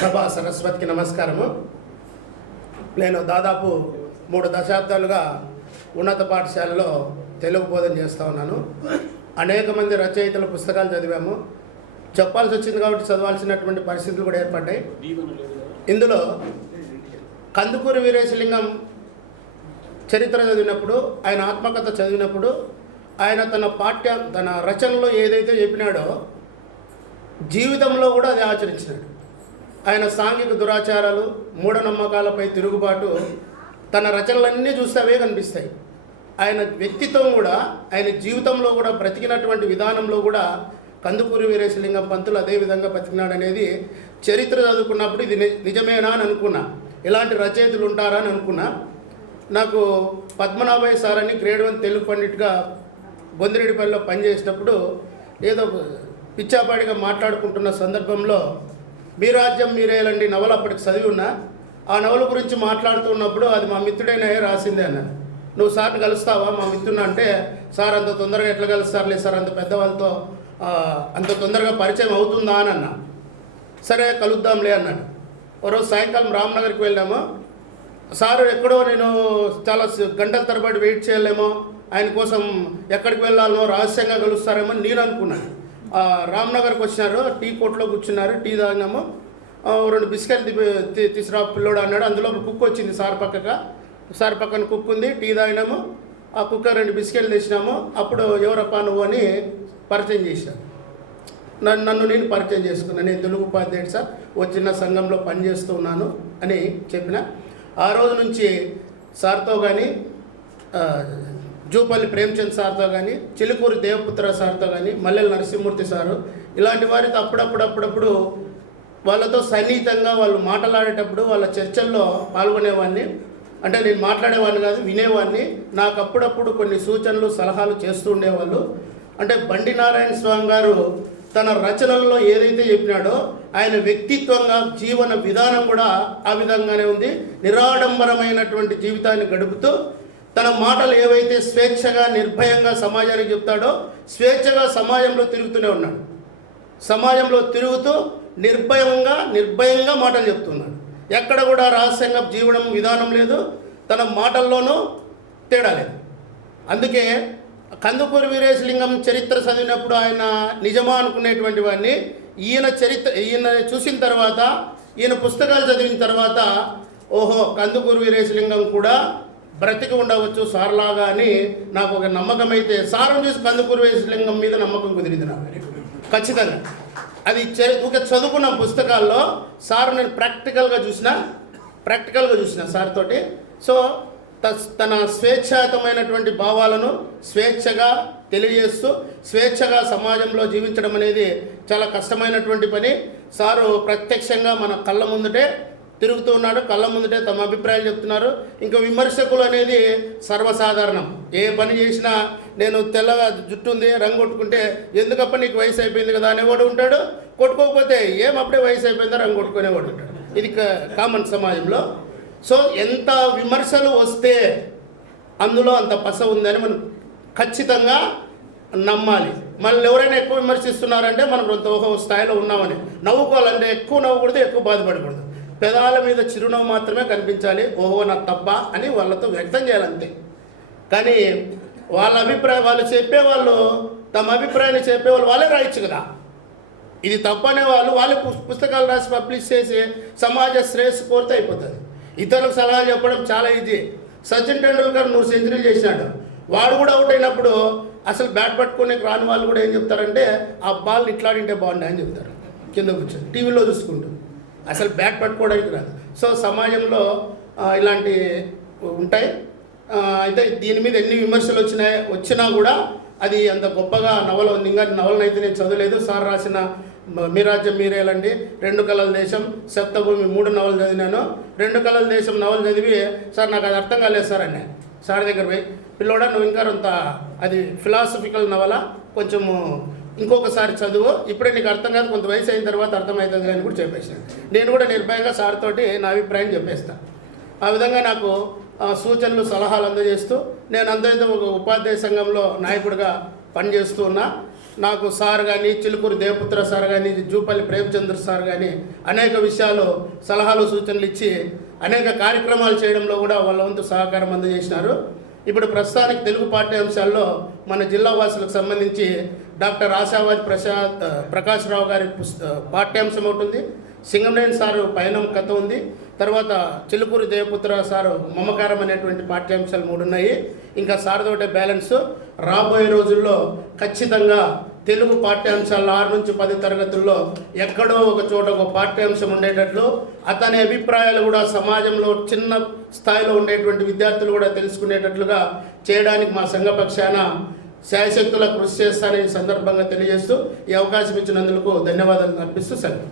సభా సరస్వతికి నమస్కారము. నేను దాదాపు 3 దశాబ్దాలుగా ఉన్నత పాఠశాలలో తెలుగు బోధన చేస్తూ ఉన్నాను. అనేక మంది రచయితల పుస్తకాలు చదివాము. చెప్పాల్సి వచ్చింది కాబట్టి చదవాల్సినటువంటి పరిస్థితులు కూడా ఏర్పడ్డాయి. ఇందులో కందుకూరి వీరేశలింగం చరిత్ర చదివినప్పుడు, ఆయన ఆత్మకథ చదివినప్పుడు, ఆయన తన రచనలో ఏదైతే చెప్పినాడో జీవితంలో కూడా అది ఆచరించినాడు. ఆయన సాంఘిక దురాచారాలు, మూఢనమ్మకాలపై తిరుగుబాటు తన రచనలన్నీ చూస్తే అవే కనిపిస్తాయి. ఆయన వ్యక్తిత్వం కూడా, ఆయన జీవితంలో కూడా, బ్రతికినటువంటి విధానంలో కూడా కందుకూరి వీరేశలింగం పంతులు అదే విధంగా బతికినాడనేది చరిత్ర చదువుకున్నప్పుడు ఇది నిజమేనా అని అనుకున్నా. ఇలాంటి రచయితలు ఉంటారా అని అనుకున్నా. నాకు పద్మనాభయ్య సార్ అని గ్రేడ్ 1 తెలుగు పండిట్గా బొందిరెడ్డిపల్లిలో పనిచేసేటప్పుడు ఏదో పిచ్చాపాడిగా మాట్లాడుకుంటున్న సందర్భంలో మీ రాజ్యం మీరేలండి నవల అప్పటికి చదివి ఉన్నా. ఆ నవల గురించి మాట్లాడుతున్నప్పుడు అది మా మిత్రుడైన రాసిందే అన్నాను. నువ్వు సార్ని కలుస్తావా మా మిత్రుడిని అంటే, సార్ అంత తొందరగా ఎట్లా కలుస్తారులే సార్, అంత పెద్దవాళ్ళతో అంత తొందరగా పరిచయం అవుతుందా అని అన్నా. సరే కలుద్దాంలే అన్నాడు. ఒకరోజు సాయంకాలం రామ్నగర్కి వెళ్ళాము. సారు ఎక్కడో నేను చాలా గంటల తరబడి వెయిట్ చేయలేమో, ఆయన కోసం ఎక్కడికి వెళ్ళాలో రహస్యంగా కలుస్తారేమో నేను అనుకున్నాను. రామ్నగర్కి వచ్చినారు, టీ కోట్లో కూర్చున్నారు, టీ తాగినాము. 2 బిస్కెట్లు తీసురా పిల్లోడు అన్నాడు. అందులో కుక్క వచ్చింది సార్ పక్కన కుక్క ఉంది. టీ తాగినాము. ఆ కుక్క 2 బిస్కెట్లు తెచ్చినాము. అప్పుడు ఎవరప్పా నువ్వు అని పరిచయం చేశాను. నన్ను నేను పరిచయం చేసుకున్నాను. నేను తెలుగు ఉపాధ్యాయుడు సార్, ఓ చిన్న సంఘంలో పనిచేస్తూ ఉన్నాను అని చెప్పిన. ఆ రోజు నుంచి సార్తో కానీ, జూపల్లి ప్రేమ్చంద్ సార్తో కానీ, చిలుకూరి దేవపుత్ర సార్తో కానీ, మల్లెల నరసింహమూర్తి సారు, ఇలాంటి వారితో అప్పుడప్పుడు వాళ్ళతో సన్నిహితంగా వాళ్ళు మాట్లాడేటప్పుడు వాళ్ళ చర్చల్లో పాల్గొనేవాడిని. అంటే నేను మాట్లాడేవాడిని కాదు, వినేవాడిని. నాకు అప్పుడప్పుడు కొన్ని సూచనలు సలహాలు చేస్తూ ఉండేవాళ్ళు. అంటే బండి నారాయణ స్వామి గారు తన రచనల్లో ఏదైతే చెప్పినాడో ఆయన వ్యక్తిత్వంగా జీవన విధానం కూడా ఆ విధంగానే ఉంది. నిరాడంబరమైనటువంటి జీవితాన్ని గడుపుతూ తన మాటలు ఏవైతే స్వేచ్ఛగా నిర్భయంగా సమాజానికి చెప్తాడో స్వేచ్ఛగా సమాజంలో తిరుగుతూనే ఉన్నాడు. సమాజంలో తిరుగుతూ నిర్భయంగా మాటలు చెప్తున్నాడు. ఎక్కడ కూడా రహస్యంగా జీవనం విధానం లేదు, తన మాటల్లోనూ తేడా లేదు. అందుకే కందుకూరి వీరేశలింగం చరిత్ర చదివినప్పుడు ఆయన నిజమా అనుకునేటువంటి వాడిని ఈయన చూసిన తర్వాత, ఈయన పుస్తకాలు చదివిన తర్వాత ఓహో కందుకూరి వీరేశలింగం కూడా బ్రతికి ఉండవచ్చు సార్లాగా అని నాకు ఒక నమ్మకం. అయితే సారం చూసి కందుకూరి వీరేశలింగం మీద నమ్మకం కుదిరింది నాకు ఖచ్చితంగా. అది చదువుకున్న పుస్తకాల్లో సార్ నేను ప్రాక్టికల్గా చూసిన సార్ తోటి. సో తన స్వేచ్ఛాయుతమైనటువంటి భావాలను స్వేచ్ఛగా తెలియజేస్తూ స్వేచ్ఛగా సమాజంలో జీవించడం అనేది చాలా కష్టమైనటువంటి పని. సారు ప్రత్యక్షంగా మన కళ్ళ ముందుటే తిరుగుతూ ఉన్నాడు, కళ్ళ ముందుటే తమ అభిప్రాయాలు చెప్తున్నారు. ఇంకా విమర్శకులు అనేది సర్వసాధారణం. ఏ పని చేసినా నేను తెల్లగా జుట్టు ఉంది రంగు కొట్టుకుంటే ఎందుకప్ప నీకు వయసు అయిపోయింది కదా అనేవాడు ఉంటాడు. కొట్టుకోకపోతే అప్పుడే వయసు అయిపోయిందో రంగు కొట్టుకునేవాడు ఉంటాడు. ఇది కామన్ సమాజంలో. సో ఎంత విమర్శలు వస్తే అందులో అంత పస ఉందని మనం ఖచ్చితంగా నమ్మాలి. మళ్ళీ ఎవరైనా ఎక్కువ విమర్శిస్తున్నారంటే మనం కొంత స్థాయిలో ఉన్నామని నవ్వుకోవాలంటే ఎక్కువ నవ్వకూడదు, ఎక్కువ బాధపడకూడదు. పెదాల మీద చిరునవ్వు మాత్రమే కనిపించాలి. ఓహో నా తప్ప అని వాళ్ళతో వ్యక్తం చేయాలంతే. కానీ వాళ్ళ అభిప్రాయం వాళ్ళు తమ అభిప్రాయాన్ని చెప్పేవాళ్ళు వాళ్ళే రాయొచ్చు కదా. ఇది తప్పనే వాళ్ళే పుస్తకాలు రాసి పబ్లిష్ చేసి సమాజ శ్రేయస్సు కోరితే అయిపోతుంది. ఇతరులకు సలహా చెప్పడం చాలా ఈజీ. సచిన్ టెండూల్కర్ 100 సెంచరీలు చేసినాడు. వాడు కూడా అవుట్ అయినప్పుడు అసలు బ్యాట్ పట్టుకునే రాని వాళ్ళు కూడా ఏం చెప్తారంటే ఆ బాల్ని ఇట్లాడింటే బాగుండే అని చెప్తారు కింద కూర్చొని టీవీలో చూసుకుంటూ. అసలు బ్యాట్ పట్టుకోవడానికి రాదు. సో సమాజంలో ఇలాంటి ఉంటాయి. అయితే దీని మీద ఎన్ని విమర్శలు వచ్చినా కూడా అది అంత గొప్పగా నవల ఉంది. ఇంకా నవలనైతే నేను చదవలేదు. సార్ రాసిన మీ రాజ్యం మీరేలండి, 2 కళల దేశం, సప్తభూమి 3 నవలు చదివినాను. 2 కళల దేశం నవలు చదివి సార్ నాకు అది అర్థం కాలేదు సార్ అని సార్ దగ్గర పోయి, పిల్లోడా నువ్వు ఇంకా అంత అది ఫిలాసఫికల్ నవల, కొంచెము ఇంకొకసారి చదువు, ఇప్పుడే నీకు అర్థం కాదు, కొంత వయసు అయిన తర్వాత అర్థమవుతుంది అని కూడా చెప్పేసాను. నేను కూడా నిర్భయంగా సార్ తోటి నా అభిప్రాయం చెప్పేస్తాను. ఆ విధంగా నాకు సూచనలు సలహాలు అందజేస్తూ నేను అంత ఒక ఉపాధ్యాయ సంఘంలో నాయకుడిగా పనిచేస్తూ ఉన్నా. నాకు సార్ కానీ, చిలుకూరు దేవపుత్ర సార్ కానీ, జూపల్లి ప్రేమచంద్ర సార్ కానీ అనేక విషయాలు సలహాలు సూచనలు ఇచ్చి అనేక కార్యక్రమాలు చేయడంలో కూడా వాళ్ళ వంతు సహకారం అందజేసినారు. ఇప్పుడు ప్రస్తుతానికి తెలుగు పాఠ్యాంశాల్లో మన జిల్లా వాసులకు సంబంధించి డాక్టర్ ఆశావాది ప్రకాష్ రావు గారి పాఠ్యాంశం ఒకటి ఉంది, సింగంనేని సారు పయనం కథ ఉంది, తర్వాత చిలుకూరు దేవపుత్ర సారు మమకారం అనేటువంటి పాఠ్యాంశాలు 3 ఉన్నాయి. ఇంకా సార్దోటే బ్యాలెన్స్. రాబోయే రోజుల్లో ఖచ్చితంగా తెలుగు పాఠ్యాంశాల 6 నుంచి 10 తరగతుల్లో ఎక్కడో ఒక చోట ఒక పాఠ్యాంశం ఉండేటట్లు, అతని అభిప్రాయాలు కూడా సమాజంలో చిన్న స్థాయిలో ఉండేటువంటి విద్యార్థులు కూడా తెలుసుకునేటట్లుగా చేయడానికి మా సంఘ పక్షాన శాయశక్తుల కృషి చేస్తానని సందర్భంగా తెలియజేస్తూ ఈ అవకాశం ఇచ్చినందుకు ధన్యవాదాలు అర్పిస్తూ సెలవు.